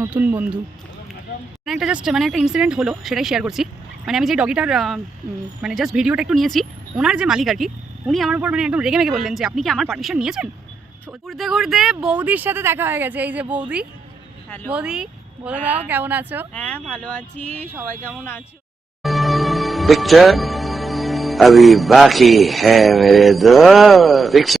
নতুন বন্ধু মানে একটা জাস্ট মানে একটা ইনসিডেন্ট হলো, সেটাই শেয়ার করছি। মানে আমি যে ডগিটার মানে জাস্ট ভিডিওটা একটু নিয়েছি, ওনার যে মালিক আর কি, উনি আমার উপর মানে একদম রেগে মেগে বললেন যে আপনি কি আমার পারমিশন নিয়েছেন। ঘুরতে ঘুরতে বৌদির সাথে দেখা হয়ে গেছে। এই যে বৌদি। হ্যালো বৌদি বলে দাও কেমন আছো? হ্যাঁ ভালো আছি, সবাই কেমন আছো? पिक्चर अभी बाकी है मेरे दोस्त।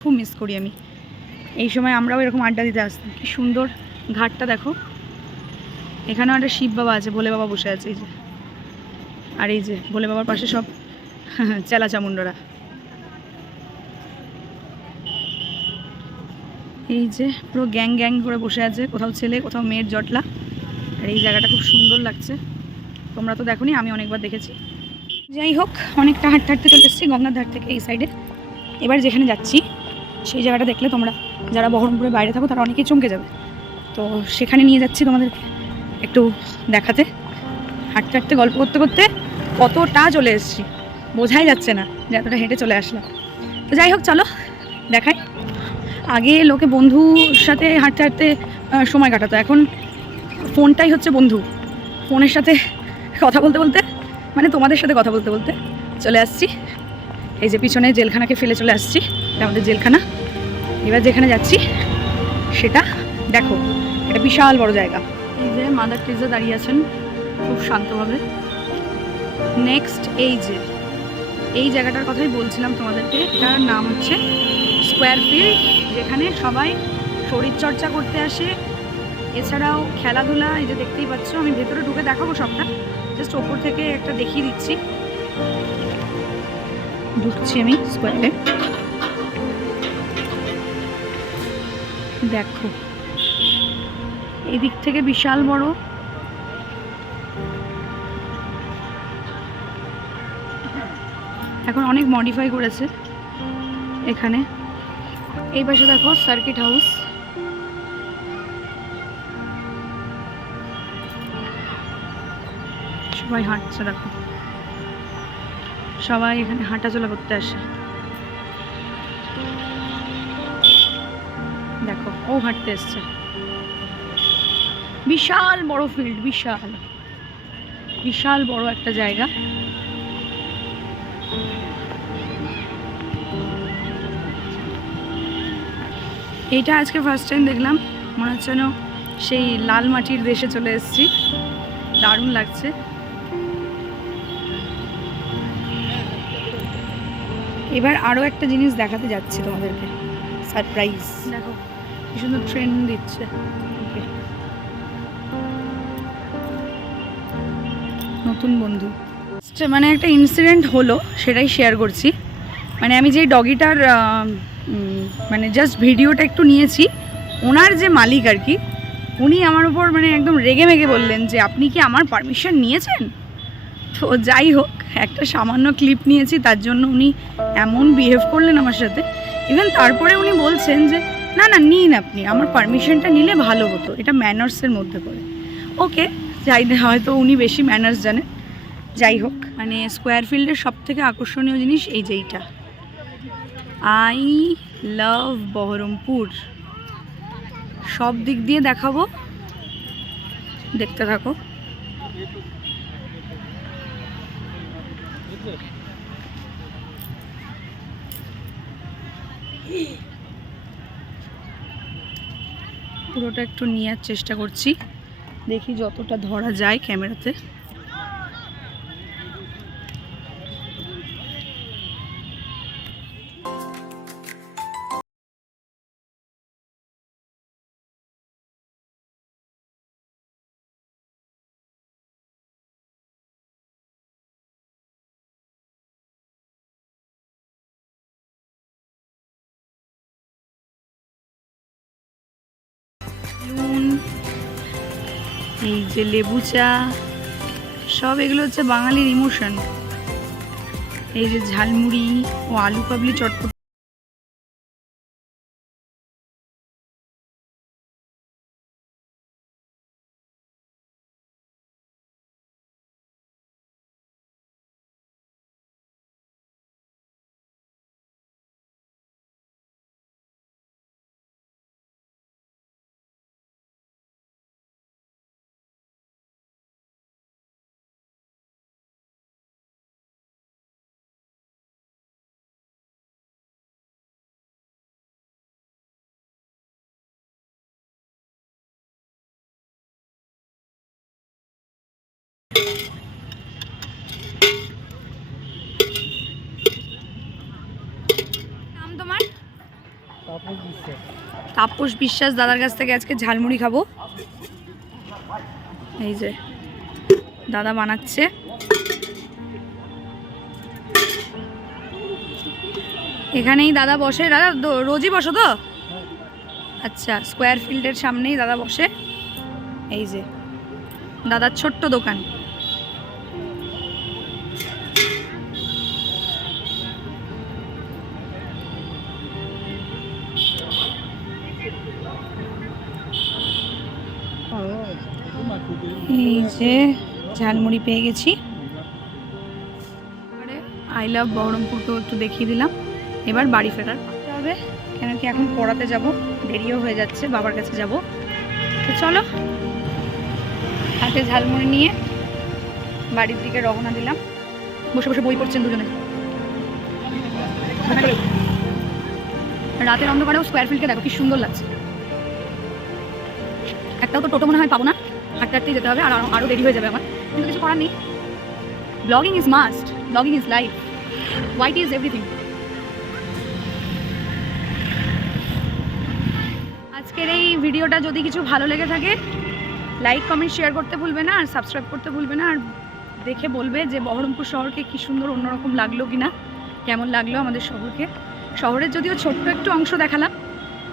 খুব মিস করি আমি। এই সময় আমরাও এরকম আড্ডা দিতে আসতাম। কি সুন্দর ঘাটটা দেখো। এখানেও একটা শিব বাবা আছে, ভোলে বাবা বসে আছে এই যে। আর এই যে ভোলে বাবার পাশে সব চেলা চামুন্ডরা। এই যে পুরো গ্যাং গ্যাং করে বসে আছে, কোথাও ছেলে কোথাও মেয়ের জটলা। আর এই জায়গাটা খুব সুন্দর লাগছে। তোমরা তো দেখোনি, আমি অনেকবার দেখেছি। যাই হোক, অনেকটা হাঁটতে হাঁটতে চলে এসেছি গঙ্গার ধার থেকে এই সাইডে। এবার যেখানে যাচ্ছি সেই জায়গাটা দেখলে তোমরা যারা বহরমপুরের বাইরে থাকো তারা অনেকেই চমকে যাবে। তো সেখানে নিয়ে যাচ্ছি তোমাদেরকে একটু দেখাতে। হাঁটতে হাঁটতে গল্প করতে করতে কতটা চলে এসেছি বোঝাই যাচ্ছে না যে এতটা হেঁটে চলে আসলাম। তো যাই হোক, চলো দেখাই। আগে লোকে বন্ধুর সাথে হাঁটতে হাঁটতে সময় কাটাতো, এখন ফোনটাই হচ্ছে বন্ধু। ফোনের সাথে কথা বলতে বলতে মানে তোমাদের সাথে কথা বলতে বলতে চলে আসছি। এই যে পিছনে জেলখানাকে ফেলে চলে আসছি, এটা আমাদের জেলখানা। এবার যেখানে যাচ্ছি সেটা দেখো, এটা বিশাল বড় জায়গা। এই যে মাদার টেরেসা দাঁড়িয়ে আছেন খুব শান্তভাবে। নেক্সট এই জায়গাটার কথাই বলছিলাম তোমাদেরকে। এটার নাম হচ্ছে স্কোয়ার ফিল্ড, যেখানে সবাই শরীরচর্চা করতে আসে, এছাড়াও খেলাধুলা। এই যে দেখতেই পাচ্ছ, আমি ভেতরে ঢুকে দেখাবো সবটা, জাস্ট ওপর থেকে একটা দেখিয়ে দিচ্ছি। ঢুকছি আমি স্কোয়ারে। দেখো এদিক থেকে বিশাল বড়, এখন অনেক মডিফাই করেছে এখানে। এই পাশে দেখো সার্কিট হাউস, সবাই হাঁটছে, দেখো সবাই এখানে হাঁটাচলা করতে আসে। দেখো ও হাঁটতে এসছে। বিশাল বড় ফিল্ড, বিশাল বিশাল বড় একটা জায়গা। এইটা আজকে ফার্স্ট টাইম দেখলাম, মনে হচ্ছে যেন সেই লাল মাটির দেশে চলে এসেছি, দারুণ লাগছে। এবার আরও একটা জিনিস দেখাতে যাচ্ছি তোমাদেরকে, সারপ্রাইজ। দেখো কি সুন্দর ট্রেন দিচ্ছে। নতুন বন্ধু, মানে একটা ইনসিডেন্ট হলো, সেটাই শেয়ার করছি। মানে আমি যে ডগিটার মানে জাস্ট ভিডিওটা একটু নিয়েছি, ওনার যে মালিক আর কি, উনি আমার উপর মানে একদম রেগে মেগে বললেন যে আপনি কি আমার পারমিশন নিয়েছেন। তো যাই হোক, একটা সামান্য ক্লিপ নিয়েছি, তার জন্য উনি এমন বিহেভ করলেন আমার সাথে। ইভেন তারপরে উনি বলছেন যে না না নিন আপনি, আমার পারমিশনটা নিলে ভালো হতো, এটা ম্যানার্সের মধ্যে পড়ে। ওকে, যাই হয়তো উনি বেশি ম্যানার্স জানেন। যাই হোক, মানে স্কোয়ার ফিল্ডের সব থেকে আকর্ষণীয় জিনিস এই যে এইটা, আই লাভ বহরমপুর। সব দিক দিয়ে দেখাবো, দেখতে থাকো। পুরোটা একটু নেওয়ার চেষ্টা করছি, দেখি যতটা ধরা যায় ক্যামেরাতে। এই যে লেবু চা, সব এগুলো হচ্ছে বাঙালির ইমোশন। এই যে ঝালমুড়ি ও আলু কাবলি চটপটি। নাম তোমার? তাপস বিশ্বাস। দাদার কাছ থেকে আজকে ঝালমুড়ি খাবো। এই যে দাদা বানাচ্ছে। এখানেই দাদা বসে। দাদা রোজই বসো তো? আচ্ছা, স্কোয়ার ফিল্ডের সামনেই দাদা বসে। এই যে দাদার ছোট্ট দোকান। এই যে ঝালমুড়ি পেয়ে গেছি। আই লাভ বহরমপুর তো একটু দেখিয়ে দিলাম। এবার বাড়ি ফেরার হবে, কেন কি এখন পড়াতে যাব, দেরিও হয়ে যাচ্ছে, বাবার কাছে যাব। তো চলো, হাতে ঝালমুড়ি নিয়ে বাড়ির দিকে রওনা দিলাম। বসে বসে বই পড়ছেন দুজনে। রাতের অন্ধকারেও স্কোয়ার ফিল্ডকে দেখো কি সুন্দর লাগছে। একটাও তো টোটো মনে হয় পাবো না, হাঁটতে হাঁটতেই যেতে হবে, আর আরও দেরি হয়ে যাবে আমার, কিন্তু কিছু করার নেই। Blogging is must, blogging is life, white is everything. আজকের এই ভিডিওটা যদি কিছু ভালো লেগে থাকে, লাইক কমেন্ট শেয়ার করতে ভুলবে না, আর সাবস্ক্রাইব করতে ভুলবে না। আর দেখে বলবে যে বহরমপুর শহরকে কি সুন্দর অন্যরকম লাগলো কি না, কেমন লাগলো আমাদের শহরকে। শহরের যদিও ছোট্ট একটু অংশ দেখালাম,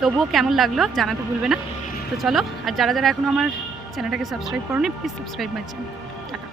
তবুও কেমন লাগলো জানাতে ভুলবে না। তো চলো, আর যারা যারা এখনও আমার চ্যানেলটাকে সাবস্ক্রাইব করোনি please subscribe my channel. Tata.